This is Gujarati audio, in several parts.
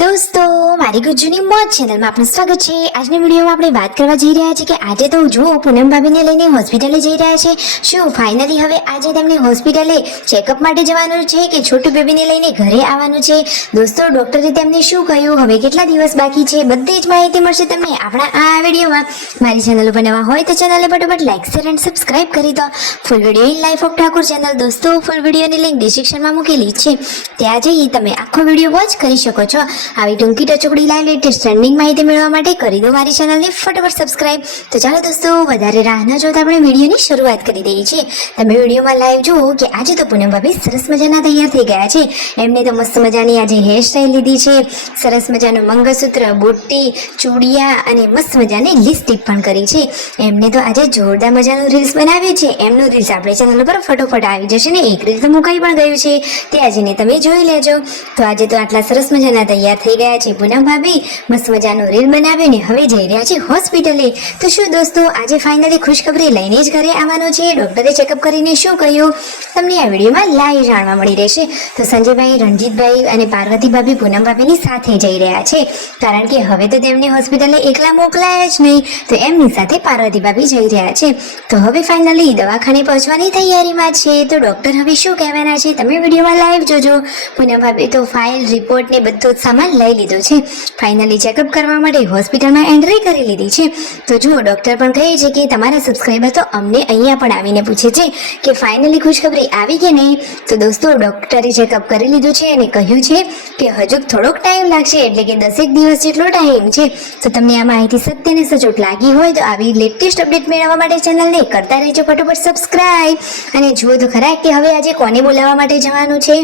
દોસ્તો, મારી ગુજ્જુની મોજ ચેનલમાં આપનું સ્વાગત છે। આજની વિડીયોમાં આપણે વાત કરવા જઈ રહ્યા છીએ કે આજે તો જો પૂનમ ભાભીને લઈને હોસ્પિટલે જઈ રહ્યા છે। શું ફાઇનલી હવે આજે તેમને હોસ્પિટલે ચેકઅપ માટે જવાનું છે કે છોટું બેબીને લઈને ઘરે આવવાનું છે? દોસ્તો, ડોક્ટરે તેમને શું કહ્યું, હવે કેટલા દિવસ બાકી છે, બધી જ માહિતી મળશે તમને આપણા આ વિડીયોમાં। મારી ચેનલ ઉપર નવા હોય તો ચેનલને ફટાફટ લાઈક શેર એન્ડ સબસ્ક્રાઇબ કરી દો। Full video in life of Thakor channel દોસ્તો, ફૂલ વિડીયોની લિંક ડિસ્ક્રિપ્શનમાં મૂકેલી છે, ત્યાં જઈ તમે આખો વિડીયો વોચ કરી શકો છો। આવી ટૂંકી ટચોકડી લાઈવ લેટેસ્ટ ટ્રેન્ડિંગ માહિતી મેળવવા માટે કરી દો મારી ચેનલને ફટાફટ સબસ્ક્રાઇબ। તો ચાલો દોસ્તો, વધારે રાહ ન જોતા આપણે વિડીયોની શરૂઆત કરી દઈએ છીએ। તમે વિડીયોમાં લાઈવ જુઓ કે આજે તો પૂનમ ભાભી સરસ મજાના તૈયાર થઈ ગયા છે। એમને તો મસ્ત મજાની આજે હેર સ્ટાઈલ લીધી છે, સરસ મજાનું મંગળસૂત્ર, બુટ્ટી, ચૂડિયા અને મસ્ત મજાની લિપસ્ટિક પણ કરી છે। એમને તો આજે જોરદાર મજાનું રીલ્સ બનાવ્યું છે। એમનું રીલ્સ આપણે ચેનલ પર ફટોફટ આવી જશે ને એક રીલ તો મુકાઈ પણ ગયું છે, ત્યાં જઈને તમે જોઈ લેજો। તો આજે તો આટલા સરસ મજાના તૈયાર થઈ ગયા છે પૂનમ ભાભી, મસ્ત મજાનું રીલ બનાવીને હવે જઈ રહ્યા છે હોસ્પિટલે। તો શું દોસ્તો, આજે ફાઇનલી ખુશખબરી લઈને જ ઘરે આવવાનું છે? ડોક્ટરે ચેકઅપ કરીને શું કહ્યું તમને આ વિડીયોમાં લાઈવ જાણવા મળી રહેશે। તો સંજયભાઈ, રણજીતભાઈ અને પાર્વતી ભાભી પૂનમ ભાભીની સાથે જઈ રહ્યા છે, કારણ કે હવે તો તેમને હોસ્પિટલે એકલા મોકલાય જ નહીં, તો એમની સાથે પાર્વતી ભાભી જઈ રહ્યા છે। તો હવે ફાઇનલી દવાખાને પહોંચવાની તૈયારીમાં છે। તો ડોક્ટર હવે શું કહેવાના છે તમે વિડીયોમાં લાઈવ જોજો। પૂનમ ભાભી તો ફાઇલ, રિપોર્ટ ને બધો જ સામાન લઈ લીધો છે, ફાઇનલી ચેકઅપ કરવા માટે હોસ્પિટલમાં એન્ટ્રી કરી લીધી છે। તો જુઓ, ડોક્ટર પણ કહે છે કે તમારા સબસ્ક્રાઈબર તો અમને અહીંયા પણ આવીને પૂછે છે કે ફાઇનલી ખુશખબરી આવી કે નહીં। તો દોસ્તો, ડોક્ટરે ચેકઅપ કરી લીધું છે અને કહ્યું છે કે હજુ થોડોક ટાઈમ લાગશે, એટલે કે 10 દિવસ જેટલો ટાઈમ છે। તો તમને આ માહિતી સત્ય ને સચોટ લાગી હોય તો આવી લેટેસ્ટ અપડેટ મેળવવા માટે ચેનલને કરતા રહેજો ફટાફટ સબસ્ક્રાઇબ। અને જુઓ તો ખરા કે હવે આજે કોને બોલાવવા માટે જવાનું છે।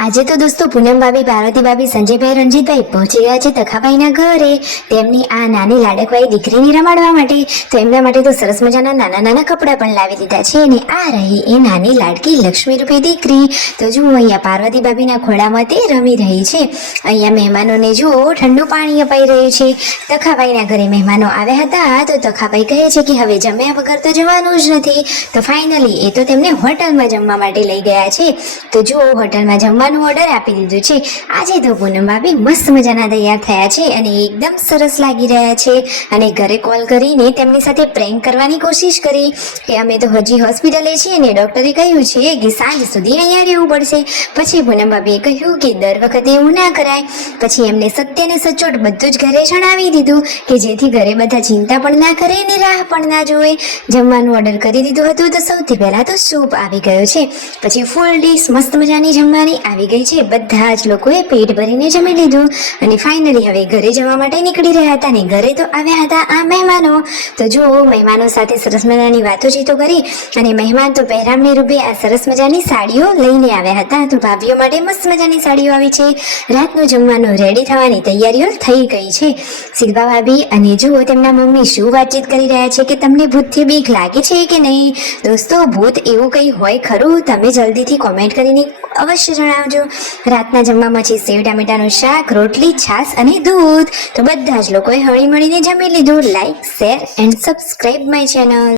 આજે તો દોસ્તો પૂનમ ભાભી, પાર્વતી ભાભી, સંજયભાઈ, રણજીતભાઈ પહોંચી ગયા છે તખાભાઈના ઘરે તેમની આ નાની લાડકવાઈ દીકરીને રમાડવા માટે। તો એમના માટે તો સરસ મજાના નાના નાના કપડાં પણ લાવી દીધા છે, અને આ રહી એ નાની લાડકી લક્ષ્મી રૂપી દીકરી। તો જુઓ, અહીંયા પાર્વતી ભાભીના ખોળામાં તે રમી રહી છે। અહીંયા મહેમાનોને જુઓ ઠંડુ પાણી અપાઈ રહ્યું છે। તખાભાઈના ઘરે મહેમાનો આવ્યા હતા, તો તખાભાઈ કહે છે કે હવે જમ્યા વગર તો જવાનું જ નથી। તો ફાઇનલી એ તો તેમને હોટલમાં જમવા માટે લઈ ગયા છે। તો જુઓ, હોટલમાં જમવાનું ઓર્ડર આપી દીધું છે। આજે તો પૂનમ ભાભી મસ્ત મજાના તૈયાર થયા છે અને એકદમ સરસ લાગી રહ્યા છે, અને ઘરે કોલ કરીને તેમની સાથે પ્રેન્ક કરવાની કોશિશ કરી કે અમે તો હજી હોસ્પિટલે છીએ ને ડોક્ટરે કહ્યું છે કે સાંજ સુધી અહીંયા રહેવું પડશે। પછી પૂનમ ભાભીએ કહ્યું કે દર વખતે એવું ના કરાય। પછી એમને સત્ય ને સચોટ બધું જ ઘરે જણાવી દીધું કે જેથી ઘરે બધા ચિંતા પણ ના કરે ને રાહ પણ ના જોવે। જમવાનું ઓર્ડર કરી દીધું હતું, તો સૌથી પહેલા તો સૂપ આવી ગયો છે, પછી ફૂલ ડીશ મસ્ત મજાની જમવાની આવી ગઈ છે। બધા જ લોકોએ પેટ ભરીને જમી લીધું અને ફાઇનલી હવે ઘરે જવા માટે નીકળી રહ્યા હતા, ને ઘરે તો આવ્યા હતા આ મહેમાનો। તો જુઓ, મહેમાનો સાથે સરસ મજાની વાતોચીતો કરી અને મહેમાન તો પહેરામણી રૂપે આ સરસ મજાની સાડીઓ લઈને આવ્યા હતા। તો ભાભીઓ માટે મસ્ત મજાની સાડીઓ આવી છે। રાતનું જમવાનું રેડી થવાની તૈયારીઓ થઈ ગઈ છે। શિલ્પા ભાભી અને જુઓ તેમના મમ્મી શું વાતચીત કરી રહ્યા છે કે તમને ભૂતથી બીક લાગે છે કે નહીં? દોસ્તો, ભૂત એવું કંઈ હોય ખરું? તમે જલ્દીથી કોમેન્ટ કરીને અવશ્ય જણાવજો। રાતના જમવામાં છે સેવ ટામેટાનું શાક, રોટલી, છાશ અને દૂધ। તો બધા જ લોકોએ હળી મળીને જમી લીધું। Like, share and subscribe my channel.